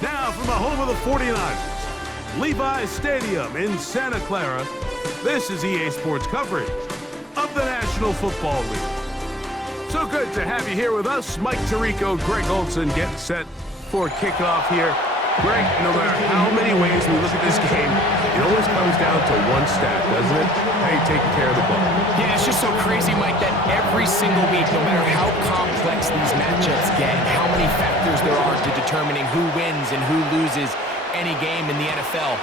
Now from the home of the 49ers, Levi's Stadium in Santa Clara, this is EA Sports coverage of the National Football League. So good to have you here with us. Mike Tirico, Greg Olson getting set for kickoff here. Greg, no matter how many ways we look at this game, it always comes down to one stat, doesn't it? How you taking care of the ball. Yeah, it's just so crazy, Mike, that every single week, no matter how complex these matchups get, how many factors there are to determining who wins and who loses any game in the NFL,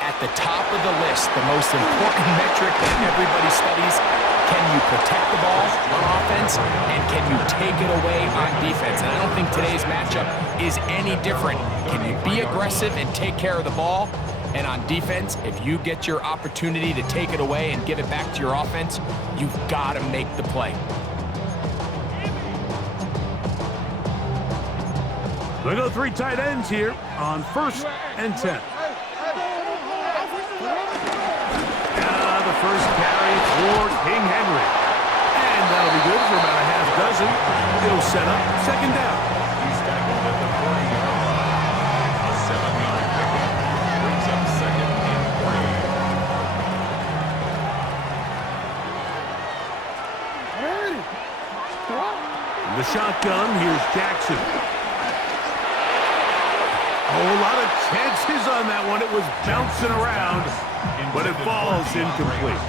at the top of the list, the most important metric that everybody studies, can you protect the ball on offense, and can you take it away on defense? And I don't think today's matchup is any different. Can you be aggressive and take care of the ball? And on defense, if you get your opportunity to take it away and give it back to your offense, you've got to make the play. They go three tight ends here on 1st and 10. The first carry for King Henry. And that'll be good for about a half dozen. It'll set up second down. He's tackled at the 40-yard line. A 7-yard pickup brings up second and 3. In the shotgun, here's Jackson. A whole lot of chances on that one. It was bouncing around, but it falls incomplete.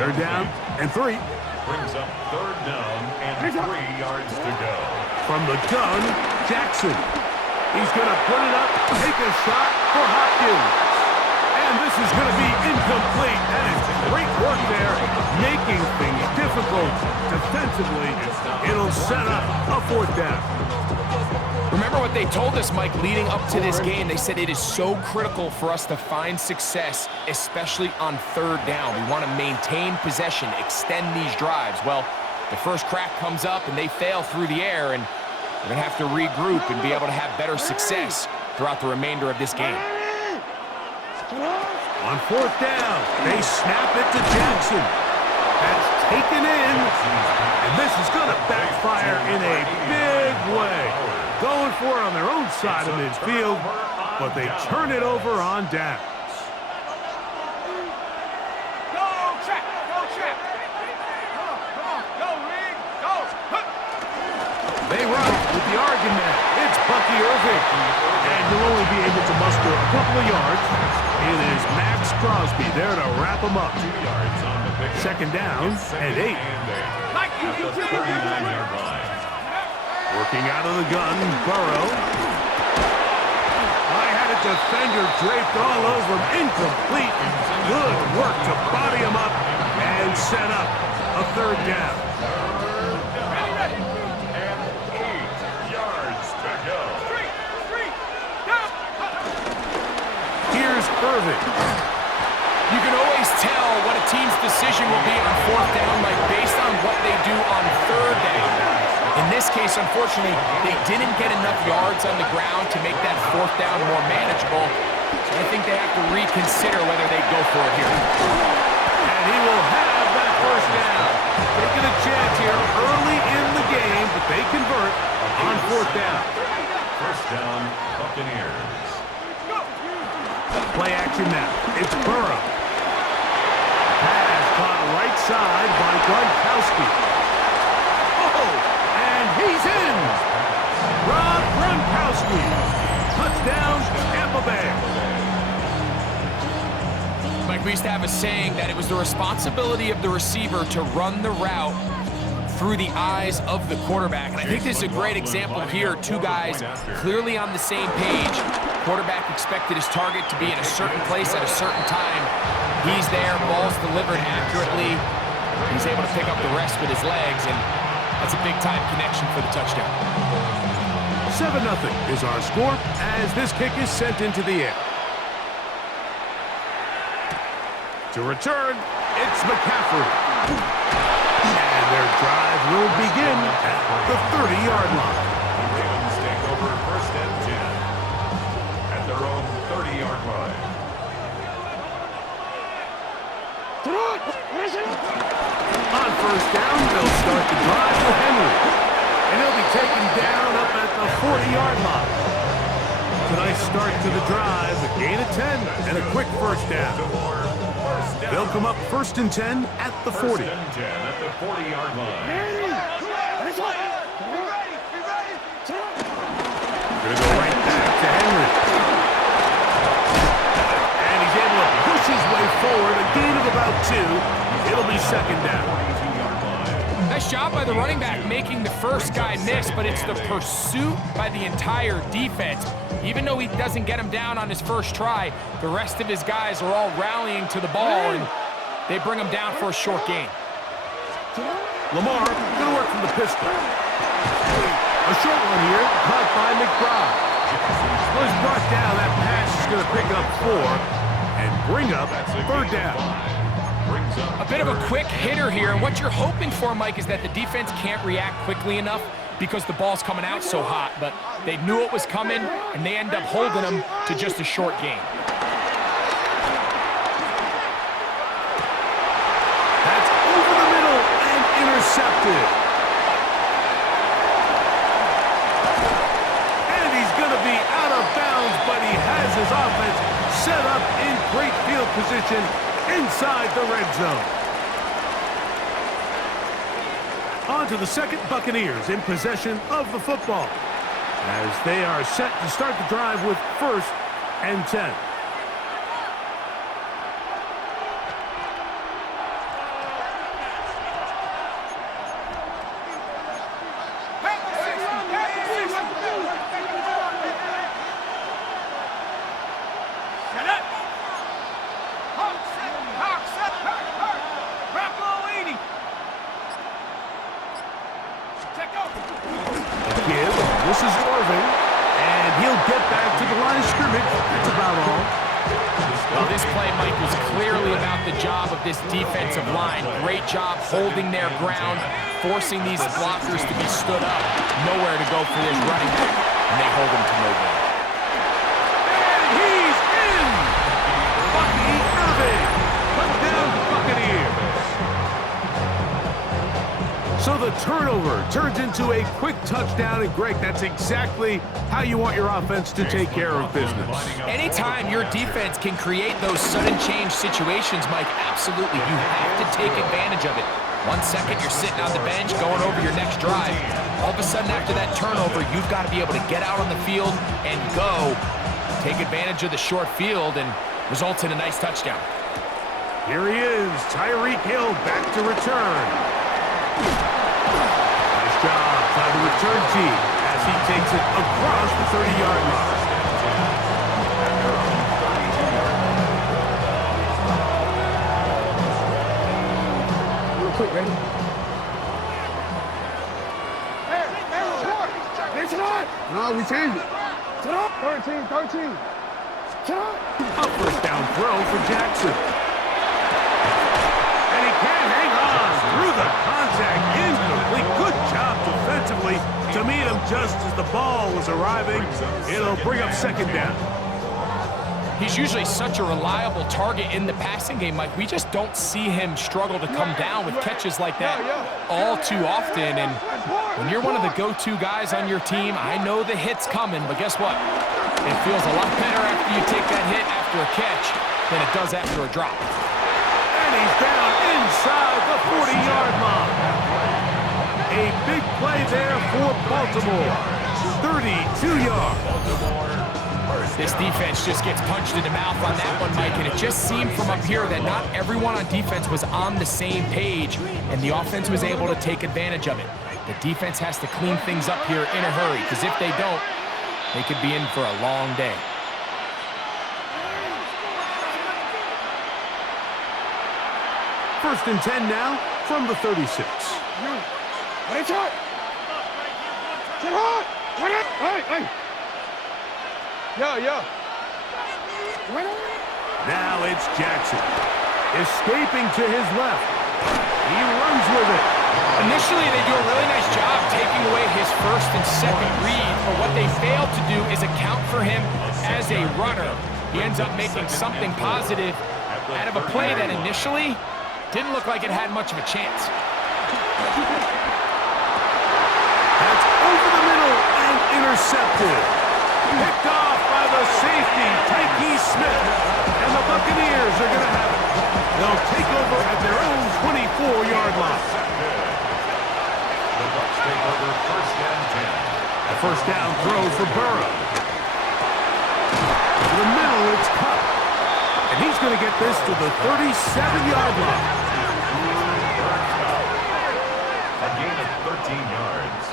They're down and 3. Brings up third down and 3 yards to go. From the gun, Jackson. He's going to put it up, take a shot for Hopkins. And this is going to be incomplete. That is great work there, making things difficult defensively. It'll set up a 4th down. Remember what they told us, Mike, leading up to this game. They said it is so critical for us to find success, especially on 3rd down. We want to maintain possession, extend these drives. Well, the first crack comes up and they fail through the air, and we're going to have to regroup and be able to have better success throughout the remainder of this game. On 4th down, they snap it to Jackson. That's taken in, and this is going to backfire in a big way. Going for it on their own side of midfield, but they turn it over on downs. Go, trap! Go, trap! Come on, go, Reed! Go! They run with the argument. It's Bucky Irving, and he'll only be able to muster a couple of yards. It is Max Crosby there to wrap him up. 2 yards on the pick. Second down and 8. Like you At the 39-yard line. Working out of the gun, Burrow. I had a defender draped all over him. Incomplete. Good work to body him up and set up a 3rd down. And 8 yards to go. Here's Irving. You can always tell what a team's decision will be on 4th down, like based on what they do on 3rd down. In this case, unfortunately, they didn't get enough yards on the ground to make that 4th down more manageable. So I think they have to reconsider whether they go for it here. And he will have that 1st down. Taking a chance here early in the game, but they convert on 4th down. First down, Buccaneers. Play action now. It's Burrow. Pass caught right side by Gronkowski. Oh, and he's in. Rob Gronkowski. Touchdown, Tampa Bay. Mike, we used to have a saying that it was the responsibility of the receiver to run the route through the eyes of the quarterback. And I think this is a great example here. 2 guys clearly on the same page. Quarterback expected his target to be in a certain place at a certain time. He's there, ball's delivered accurately. He's able to pick up the rest with his legs, and that's a big-time connection for the touchdown. 7-0 is our score as this kick is sent into the air. To return, it's McCaffrey. And their drive will begin at the 30-yard line. The Ravens take over 1st and 10 at their own 30-yard line. On 1st down, they'll start the drive with Henry. And he'll be taken down up at the 40-yard line. a nice start to the drive. A gain of 10 and a quick first down. They'll come up 1st and 10 at the 40. 1st and 10 at the 40-yard line. Going to go right back to Henry. And he's able to push his way forward. A gain of about 2. It'll be 2nd down. Nice job by the running back making the first guy miss, but it's the pursuit by the entire defense. Even though he doesn't get him down on his first try, the rest of his guys are all rallying to the ball, and they bring him down for a short gain. Lamar going to work from the pistol. A short one here, caught by McBride. Was brought down. That pass is going to pick up 4 and bring up 3rd down. A bit of a quick hitter here, and what you're hoping for, Mike, is that the defense can't react quickly enough because the ball's coming out so hot, but they knew it was coming, and they end up holding them to just a short gain. That's over the middle and intercepted. And he's going to be out of bounds, but he has his offense set up in great field position inside the red zone. On to the second, Buccaneers in possession of the football as they are set to start the drive with 1st and 10. This is Irvin, and he'll get back to the line of scrimmage. That's about all. Well, this play, Mike, was clearly about the job of this defensive line. Great job holding their ground, forcing these blockers to be stood up. Nowhere to go for this running back, and they hold him to no gain. And he's in! Bucky Irvin! Touchdown, Buccaneers! So the turnover turns into a quick touchdown, and Greg, that's exactly how you want your offense to take care of business. Anytime your defense can create those sudden change situations, Mike, absolutely, you have to take advantage of it. 1 second, you're sitting on the bench, going over your next drive. All of a sudden, after that turnover, you've got to be able to get out on the field and go. Take advantage of the short field and result in a nice touchdown. Here he is, Tyreek Hill back to return. Nice job by the return team as he takes it across the 30-yard line. Real quick, ready? It's not. No, we changed it. Sit up. 13. Sit up. A first down throw for Jackson. And he can't hang on through the contact. Incomplete. Good job defensively to meet him just as the ball was arriving. It'll bring up second down. He's usually such a reliable target in the passing game, Mike. We just don't see him struggle to come down with catches like that all too often. And when you're one of the go-to guys on your team, I know the hit's coming, but guess what? It feels a lot better after you take that hit after a catch than it does after a drop. And he's down inside the 40-yard line. A big play there for Baltimore. 32 yards. This defense just gets punched in the mouth on that one, Mike, and it just seemed from up here that not everyone on defense was on the same page, and the offense was able to take advantage of it. The defense has to clean things up here in a hurry, because if they don't, they could be in for a long day. First and 10 now from the 36. What is it? Sit hard. What up? Hey. Yeah. Now it's Jackson. Escaping to his left. He runs with it. Initially, they do a really nice job taking away his first and second read, but what they failed to do is account for him as a runner. He ends up making something positive out of a play that initially didn't look like it had much of a chance. That's over the middle and intercepted. Picked off by the safety, Tyke Smith. And the Buccaneers are going to have it. They'll take over at their own 24-yard line. The Bucs take over first and 10. A first down throw for Burrow. To the middle, it's Cup. And he's going to get this to the 37-yard line. A gain of 13 yards.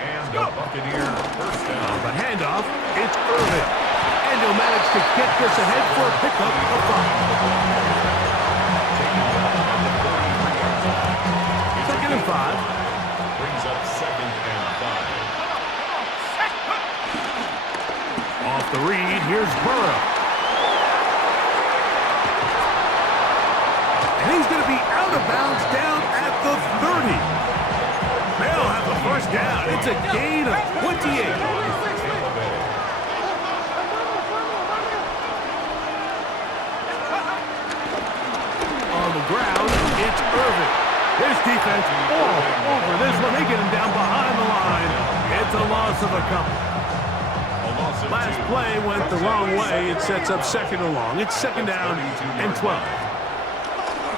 And the Buccaneer first down. The handoff, it's Irvin. And he'll manage to get this ahead for a pickup of 5. Second and 5. Brings up second and 5. Off the read, here's Burrow. And he's going to be out of bounds down at the 30. They'll have the first down. It's a gain of 28. On the ground, it's Irvin. This defense all over this one. They get him down behind the line. It's a loss of a couple. Last play went the wrong way. It sets up second and long. It's second down and 12.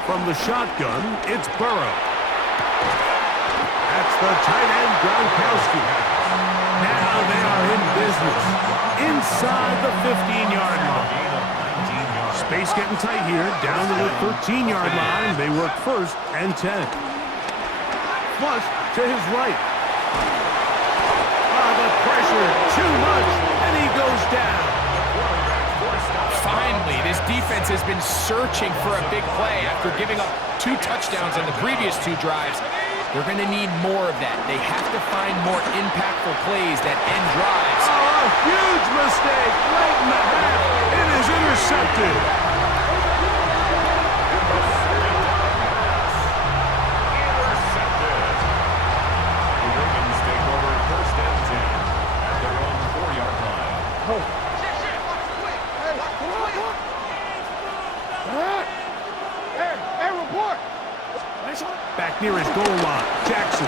From the shotgun, it's Burrow. That's the tight end, Gronkowski. Now they are in business inside the 15-yard line. Space getting tight here, down to the 13-yard line. They work first and 10. Flush to his right. The pressure, too much, and he goes down. Finally, this defense has been searching for a big play after giving up 2 touchdowns on the previous 2 drives. They're going to need more of that. They have to find more impactful plays that end drives. Oh, a huge mistake late in the half. It is intercepted. The Ravens take over first and 10 at their own 4-yard line. Hey, report. Back near his goal line, Jackson.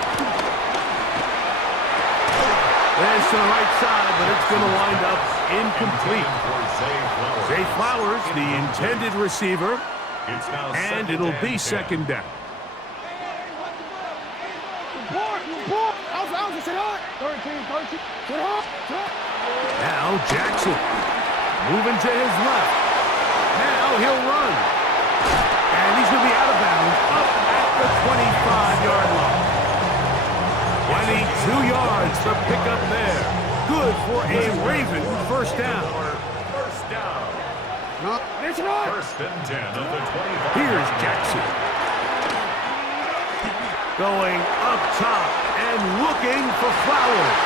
There's to the right side, but it's going to wind up incomplete. Zay Flowers, the intended receiver, and it'll be second down. Now Jackson, moving to his left. Now he'll run. And he's going to be out of bounds up at the 25-yard line. 22 yards for pickup there. Good for a Raven first down. First down. First and 10 of the 25. Here's Jackson. Going up top and looking for Flowers.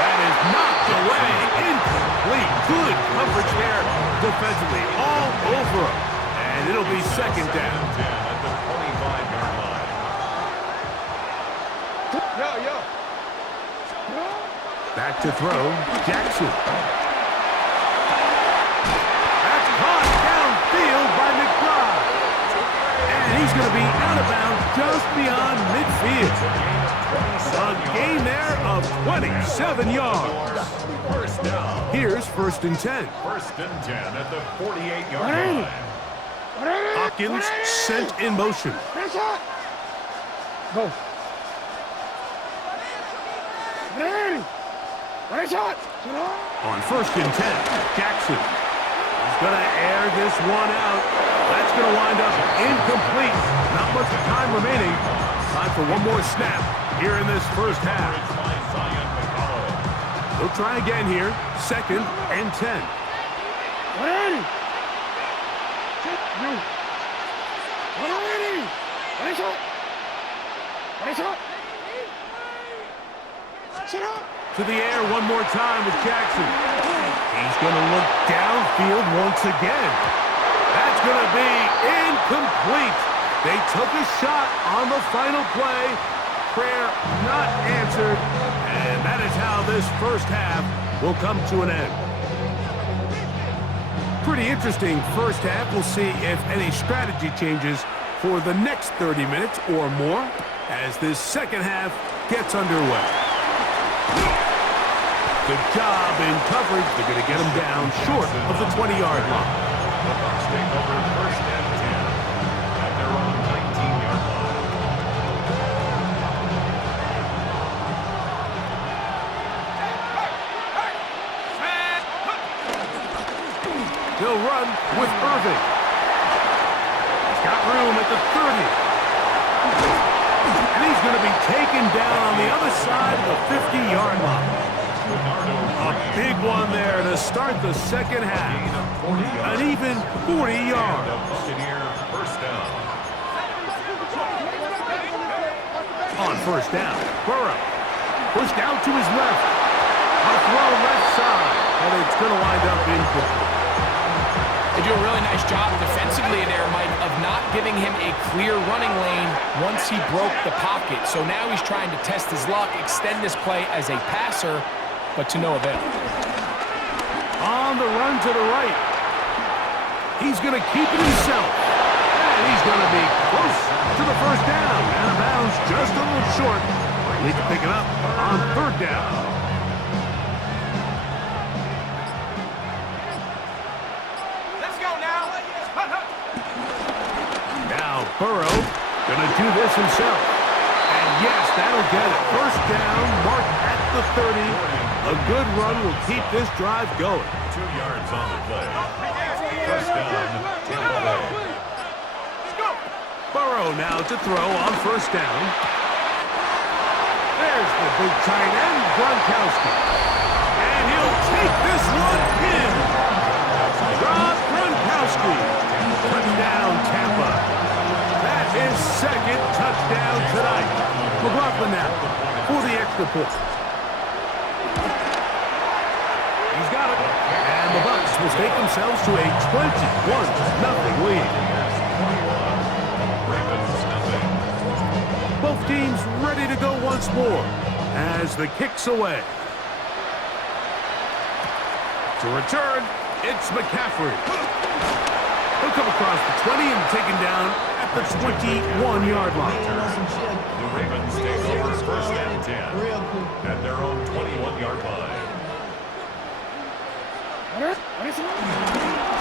That is knocked away. Incomplete. Good coverage there defensively. All over him. And it'll be second down. At the 25-yard line. Back to throw. Jackson. That's caught downfield by McBride. And he's going to be out of bounds just beyond midfield. A gain there of 27 yards. First down. Here's first and 10. First and 10 at the 48-yard line. Hopkins sent in motion. Go. On first and 10, Jackson. He's going to air this one out. That's going to wind up incomplete. Not much time remaining. Time for one more snap here in this first half. They'll try again here. Second and 10. To the air one more time with Jackson. He's going to look downfield once again. That's going to be incomplete. They took a shot on the final play. Prayer not answered. And that is how this first half will come to an end. Pretty interesting first half. We'll see if any strategy changes for the next 30 minutes or more as this second half gets underway. Good job in coverage. They're going to get him down short of the 20-yard line. The Bucs take over first and 10 at their own 19-yard line. He'll run with Irving. He's got room at the 30. And he's going to be taken down on the other side of the 50-yard line. A big one there to start the second half. An even 40 yards. Buccaneer first down. On first down, Burrow. Pushed out to his left. A throw left side. And it's going to wind up incomplete. They do a really nice job defensively there, Mike, of not giving him a clear running lane once he broke the pocket. So now he's trying to test his luck, extend this play as a passer, but to no avail. On the run to the right. He's going to keep it himself. And he's going to be close to the first down. Out of bounds, just a little short. Need to pick it up on third down. Burrow gonna do this himself. And yes, that'll get it. First down, marked at the 30. A good run will keep this drive going. 2 yards on the play. First down, Tampa Bay. Burrow now to throw on first down. There's the big tight end, Gronkowski. And he'll take this one in. Rob Gronkowski. Touchdown, Tampa. His second touchdown tonight. McLaughlin now for the extra point. He's got it. And the Bucs will take themselves to a 21-0 lead. Both teams ready to go once more as the kick's away. To return, it's McCaffrey. He'll come across the 20 and taken down at the 21-yard line. The Ravens take over first and 10 at their own 21-yard line.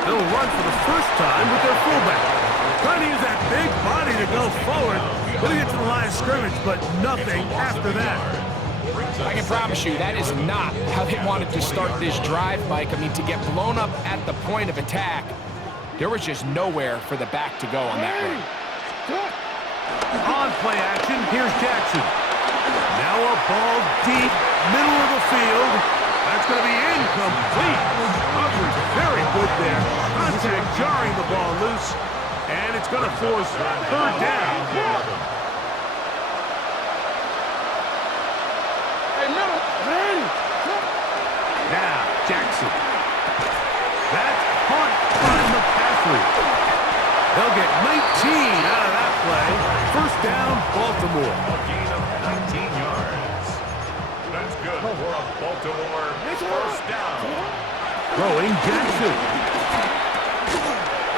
They'll run for the first time with their fullback. Trying to use that big body to go forward. Putting it to the line of scrimmage, but nothing after that. I can promise you that is not how they wanted to start this drive, Mike. I mean, to get blown up at the point of attack, there was just nowhere for the back to go on that run. On play action, here's Jackson. Now a ball deep, middle of the field. That's going to be incomplete. Coverage very good there. Contact jarring the ball loose. And it's going to force third down. Now, Jackson. That's caught by McCaffrey. They'll get 19 out of that play. First down, Baltimore. A gain of 19 yards. That's good for a Baltimore first down. Throwing Jackson.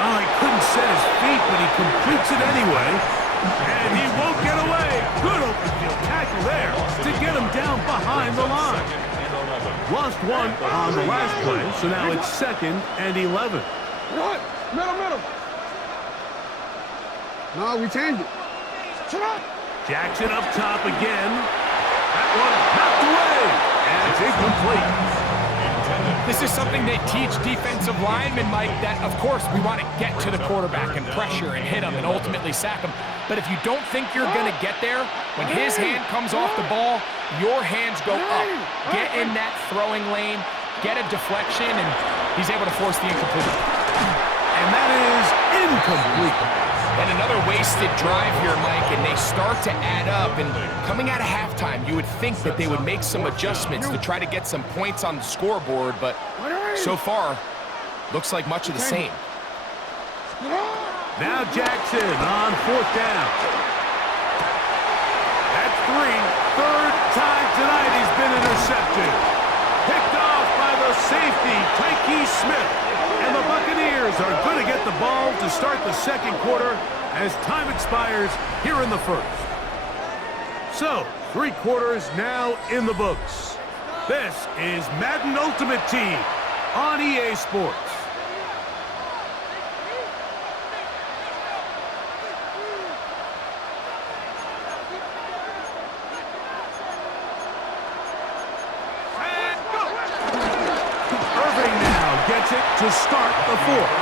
Oh, he couldn't set his feet, but he completes it anyway. And he won't get away. Good open field tackle there to get him down behind the line. Lost one on the last play, so now it's 2nd and 11. What? Middle. No, we changed it. Jackson up top again. That one knocked away. And it's incomplete. This is something they teach defensive linemen, Mike, that, of course, we want to get to the quarterback and pressure and hit him and ultimately sack him. But if you don't think you're going to get there, when his hand comes off the ball, your hands go up. Get in that throwing lane, get a deflection, and he's able to force the incomplete. And that is incomplete. And another wasted drive here, Mike, and they start to add up. And coming out of halftime, you would think that they would make some adjustments to try to get some points on the scoreboard, but so far, looks like much of the same. Now Jackson on fourth down. That's 3. Third time tonight he's been intercepted. Picked off by the safety, Tyke Smith. And the Buccaneers are going to get the ball to start the second quarter as time expires here in the first. So, 3 quarters now in the books. This is Madden Ultimate Team on EA Sports. Irving now gets it to start the fourth.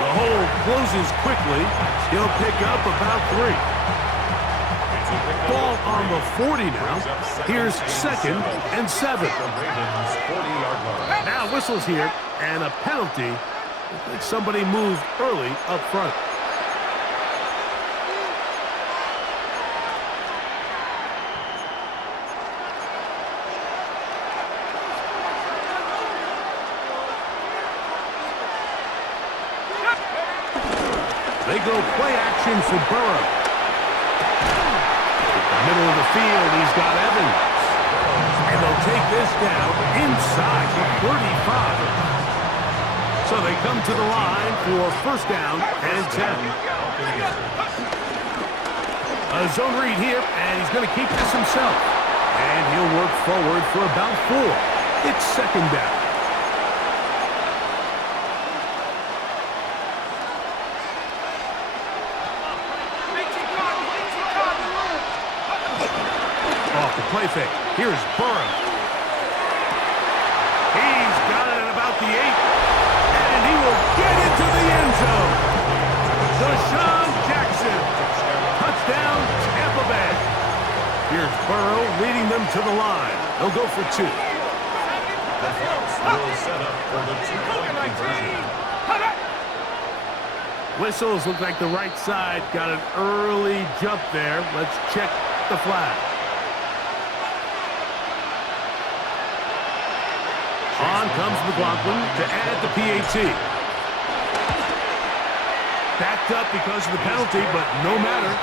The hole closes quickly. He'll pick up about 3. Ball on the 40 now. Here's 2nd and 7. Now whistles here and a penalty. I think somebody moved early up front. They go play action for Burrow. Middle of the field, he's got Evans. And they'll take this down inside the 35. So they come to the line for 1st down and 10. A zone read here, and he's going to keep this himself. And he'll work forward for about 4. It's 2nd down. Off the play fake. Here's Burrow. He's got it at about the 8. And he will get into the end zone. Deshaun Jackson. Touchdown, Tampa Bay. Here's Burrow leading them to the line. They'll go for 2. The Bucs will set up for the 2-point conversion. Whistles look like the right side got an early jump there. Let's check the flag. On comes McLaughlin to add the PAT. Backed up because of the penalty, but no matter.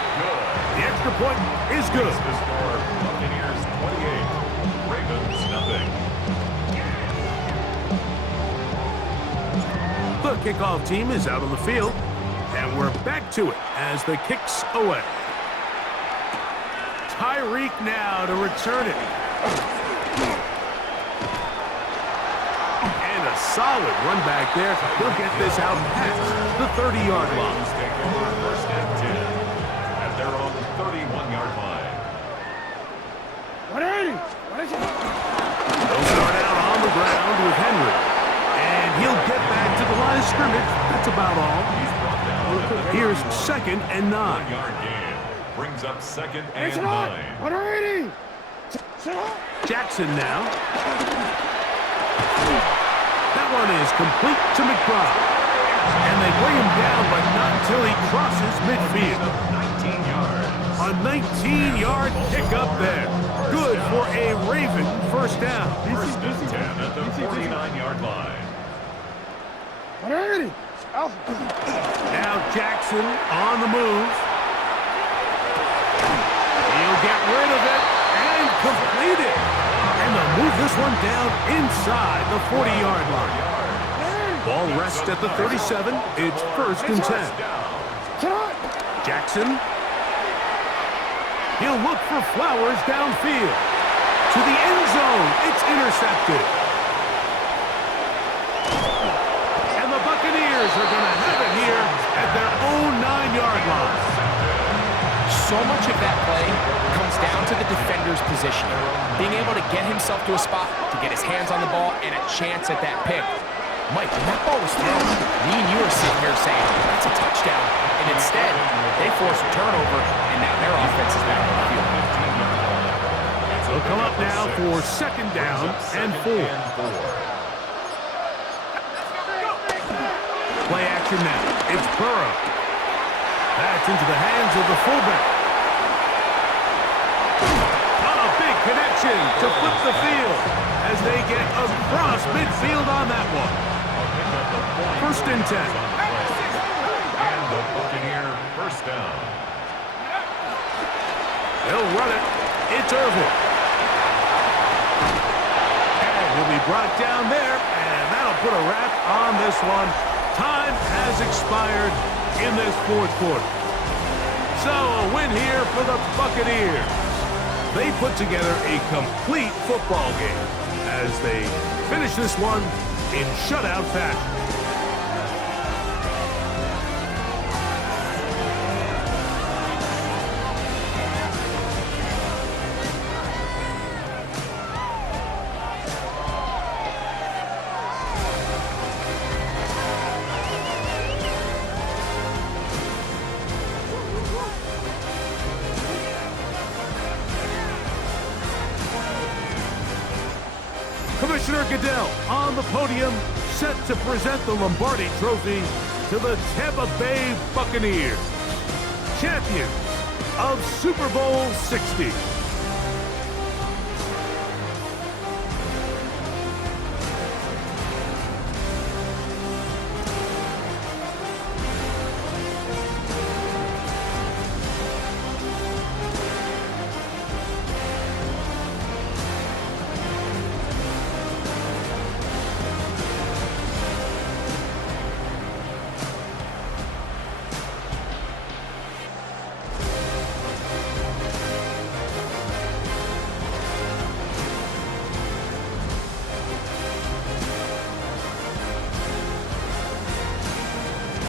The extra point is good. The score, Buccaneers 28, Ravens nothing. The kickoff team is out on the field, and we're back to it as the kick's away. Tyreek now to return it. Solid run back there. He'll get this out past the 30-yard line. Take over 1st and 10 at their own 31-yard line. They'll start out on the ground with Henry. And he'll get back to the line of scrimmage. That's about all. He's brought down. Here's 2nd and 9. 1-yard gain brings up 2nd and 9. Jackson now. That one is complete to McBride. And they bring him down, but not until he crosses midfield. 19 yards. A 19-yard pickup there. Good for a Raven 1st down. 1st and 10 at the 49-yard line. Now Jackson on the move. He'll get rid of it and complete it. And they'll move this one down inside the 40-yard line. Ball rests at the 37. It's 1st and 10. Jackson. He'll look for Flowers downfield. To the end zone. It's intercepted. And the Buccaneers are going to have it here at their own 9-yard line. So much of that play comes down to the defender's positioning. Being able to get himself to a spot, to get his hands on the ball, and a chance at that pick. Mike, when that ball was thrown, me and you were sitting here saying, that's a touchdown. And instead, they forced a turnover, and now their offense is back on the field. They'll come up now for 2nd down and 4. Play action now. It's Burrow. That's into the hands of the fullback. Connection to flip the field as they get across midfield on that one. 1st and 10. And the Buccaneer 1st down. They'll run it. It's Irving. And he'll be brought down there, and that'll put a wrap on this one. Time has expired in this 4th quarter. So a win here for the Buccaneers. They put together a complete football game. as they finish this one in shutout fashion. Commissioner Goodell on the podium, set to present the Lombardi Trophy to the Tampa Bay Buccaneers, champions of Super Bowl 60.